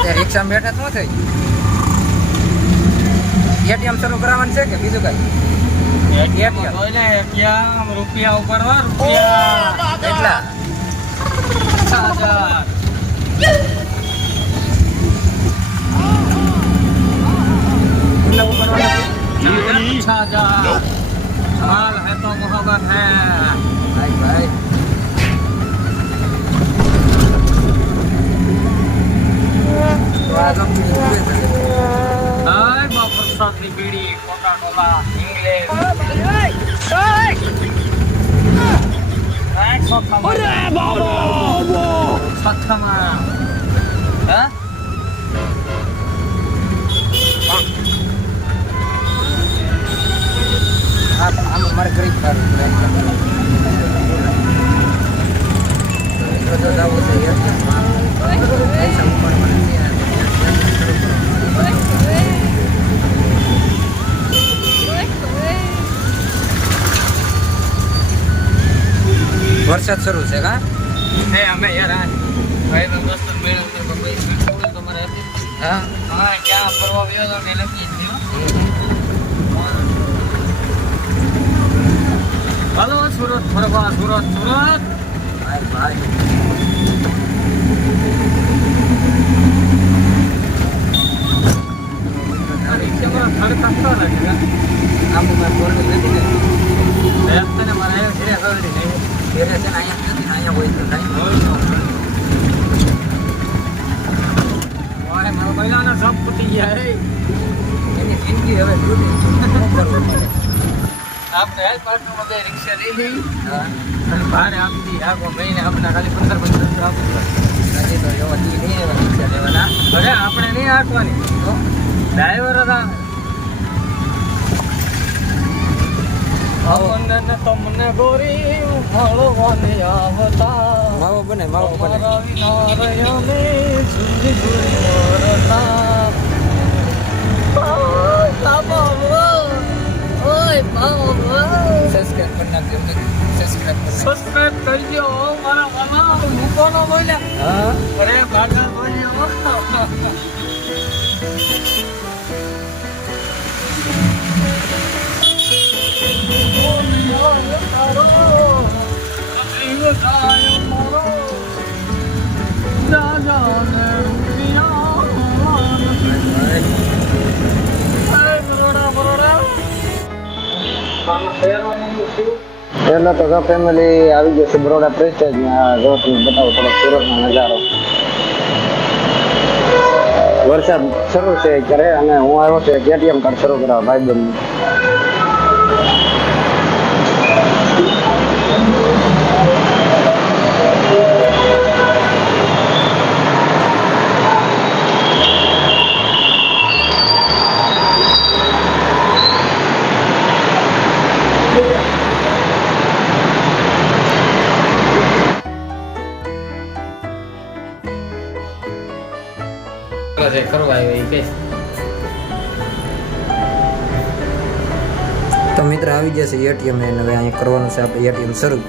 અને રિક્ષામાં બેઠા. તો થઈ. એટીએમ શરૂ કરાવવાનું છે કે બીજું કઈ? એટીએમ રૂપિયા ઉપર રૂપિયા. કેટલા છ? હજાર. માલ હે તો મોહબત હે. ભાઈ ભાઈ. હા? આમાં મારે કરી પડે. તો જવું છે. પૈસા ઉપાડવાના વરસાદ શરૂ છે કા એ અમે યાર આ ભાઈનો દોસ્તો મેળવતો તો ભાઈ થોડું તમારે હતી. હા હા, ક્યાં ફરવા ગયો તો કે નક્કી જ નહીં, હો. હાલો સુરત ફરવા સુરત સુરત ભાઈ ભાઈ મારે અહીંયા હોય તો વાય, મારો પહેલાનો સપ ફૂટી ગયા હે. એની જિંદગી હવે આપણે હેલ્પ પાર્ટનરમાં બે રિક્ષા લઈ લઈ અને ભાડે આપી દઈએ આખો મહિને આપણે ખાલી પંદર પંદર આપવું તો એવા નહીં એવા રિક્ષા લેવાના. અરે આપણે નહીં હાંકવાની. ડ્રાઈવર હતા અમને તો મને ગોરી મળવાની આવતા. બને માવો બને. સબસ્ક્રાઇબ કરી નાખજો સબસ્ક્રાઇબ કરી સબસ્ક્રાઇબ કરજો મારા વાલા મૂકો ન બોલ્યા. હા? અરે ભાગા બોલ્યો. પહેલા તો જો ફેમિલી આવી ગયો છે બરોડા પ્રેસ્ટેજમાં જો તમને બતાવો થોડો સુરતનો નજારો વરસાદ શરૂ છે અત્યારે અને હું આવ્યો છે એટીએમ કાર્ડ શરૂ કરાવવા ભાઈબંધ તો મિત્ર આવી જશે એટીએમ ને હવે અહીંયા કરવાનું છે આપણે એટીએમ શરૂ.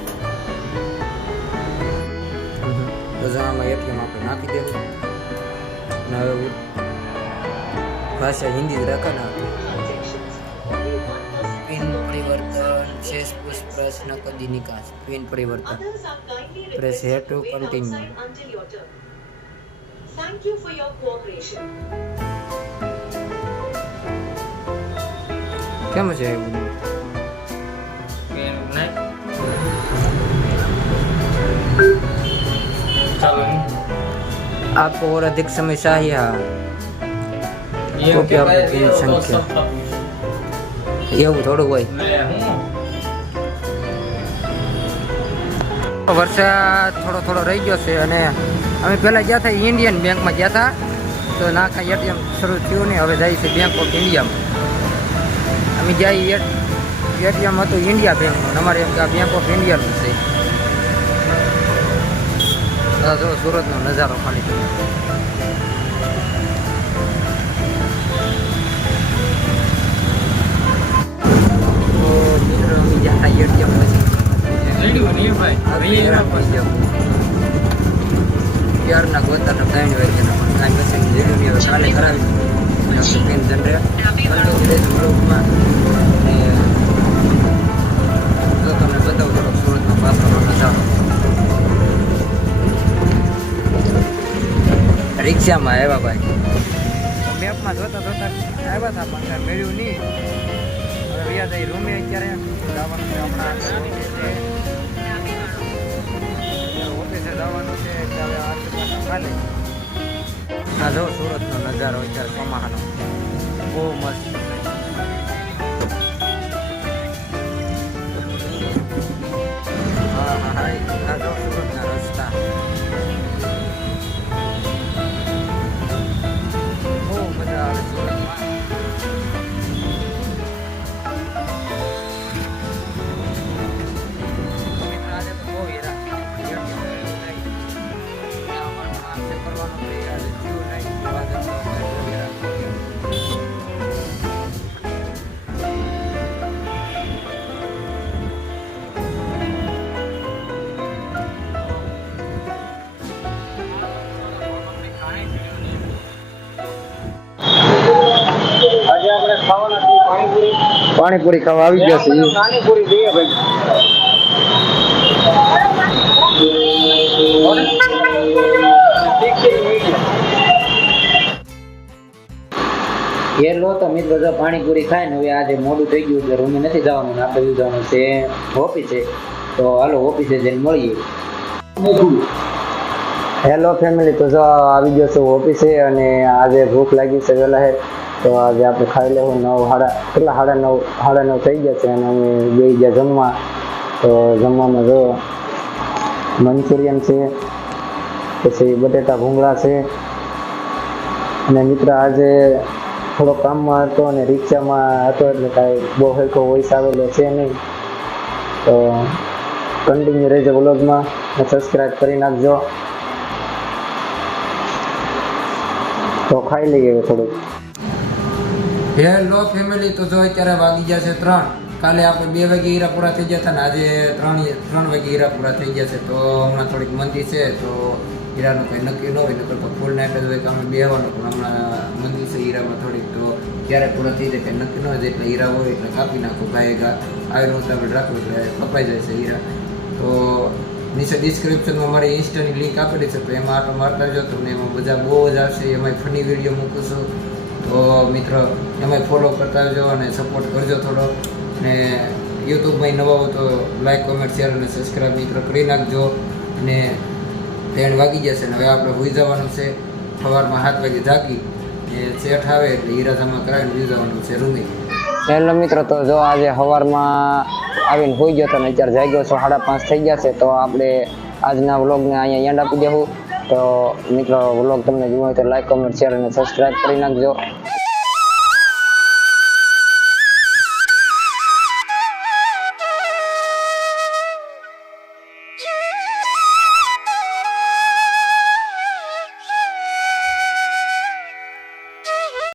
તો આમાં એટીએમ આપણે નાખી દેવું અને હવે ભાષા હિન્દી જ રાખે ને પિન પરિવર્તન શેષ પુષ્પ પ્રશ્ન કદી નિકાસ. પિન પરિવર્તન. Press here to continue Thank you for your cooperation. કેમ છે એવું ચાલો आपको और अधिक समय चाहिए हाँ કોપી આપે તેની સંખ્યા. એવું થોડું હોય વરસાદ થોડો થોડો રહી ગયો છે અને અમે પહેલાં ગયા હતા ઇન્ડિયન બેંકમાં ગયા હતા. તો ના કાંઈ એટીએમ શરૂ થયું નહીં હવે જાય છે બેંક ઓફ ઇન્ડિયામાં અમે જાય એટીએમ હતું ઇન્ડિયા બેંકનું અમારે એમ કે આ બેંક ઓફ ઇન્ડિયાનું છે. આ જો સુરતનો નજારો ખાલી. તો મિત્રો અમે એટીએમ પછી. ત્યારના ગોતાના ત્રણ વાગ્યાના કાંઈ પછી જેવી હવે કાલે કરાવી પેન જનરેટ બ્લોગમાં અને જો તમને બતાવું થોડોક સુરતનો પાછળનો નજારો. રિક્ષામાં આવ્યા ભાઈ. મેપમાં જોતા જોતા આવ્યા હતા પણ કાંઈ મળ્યું નહીં. હવે વ્યા જાય રૂમે અત્યારે. જવાનું હમણાં. જવાનું આ જો સુરતનો નજારો અત્યારે ચોમાહાનો. બહુ મસ્ત. આશે કરવાનું તો એ આજે થયું નહીં. આજે તો બહુ હેરાન થયા. આજે આપણે ખાવાના છીએ પાણીપુરી પાણીપુરી ખાવા આવી ગયા છે પાણીપુરી દઈએ ભાઈ ઘેર લો, તો મિત્રો બધા પાણીપુરી ખાય ને હવે આજે મોડું થઈ ગયું એટલે રૂમે નથી જવાનું ને આપણે જવાનું છે ઓફિસે. તો હાલો, ઓફિસે જઈને મળીએ. હેલો ફેમિલી, તો જો આવી ગયો છું ઓફિસે અને આજે ભૂખ લાગી છે વહેલા હે. તો આજે આપણે ખાઈ લેવું નવ, સાડા કેટલા, સાડા નવ સાડા નવ થઈ ગયા છે અને અમે બે ગયા જમવા. તો જમવામાં જો મંચુરિયન છે, પછી બટેટા ભૂંગળા છે. અને મિત્ર આજે થોડો કામમાં હતો અને રિક્ષામાં હતો એટલે કાંઈ બહુ હલકો વોઇસ આવેલો છે નહીં. તો કન્ટિન્યુ રહેજો વ્લોગમાં સબસ્ક્રાઈબ કરી નાખજો. તો ખાઈ લઈએ હવે થોડુંક. હેલો ફેમિલી તો જો અત્યારે વાગી ગયા છે ત્રણ. કાલે આપણે બે વાગે હીરા પૂરા થઈ ગયા હતા ને આજે ત્રણ ત્રણ વાગે હીરા પૂરા થઈ ગયા છે. તો હમણાં થોડીક મંદી છે, તો હીરાનું કંઈ નક્કી ન હોય, નકર તો ફૂલ નાઇટ જ હોય કે અમે બેહવાનું, પણ હમણાં મંદી છે હીરામાં થોડીક, તો ક્યારે પૂરા થઈ જાય કંઈ નક્કી ન હોય એટલે હીરા હોય એટલે કાપી નાખો ગાય ગા આવી રીતે રાખવું એટલે કપાઈ જાય છે હીરા. તો નીચે ડિસ્ક્રિપ્શનમાં મારી ઇન્સ્ટાની લિંક આપેલી છે, તો એમાં આટો મારતા જો તમને એમાં બધા બહુ જ આવશે એમાં ફની વીડિયો મૂકું છું. તો મિત્ર એમાં ફોલો કરતા આવજો અને સપોર્ટ કરજો થોડો. ને યુટ્યુબમાં નવા હો તો લાઈક કોમેન્ટ શેર અને સબસ્ક્રાઈબ મિત્ર કરી નાખજો. અને ત્રણ વાગી જશે ને હવે આપણે હોઈ જવાનું છે. સવારમાં સાત વાગે જાગી એ શેઠ આવે એટલે હીરા જમા કરાવીને હોઈ જવાનું છે રૂમી. હેલો મિત્રો, તો જો આજે સવારમાં આવીને હોઈ ગયો તો ને અત્યારે જાગ્યો છો, સાડા પાંચ થઈ ગયા છે, તો આપણે આજના વ્લોગને અહીંયા એન્ડ આપી દેવું. તો મિત્રો, વ્લોગ તમને જોવો તો લાઈક કમેન્ટ શેર અને સબસ્ક્રાઈબ કરી નાખજો.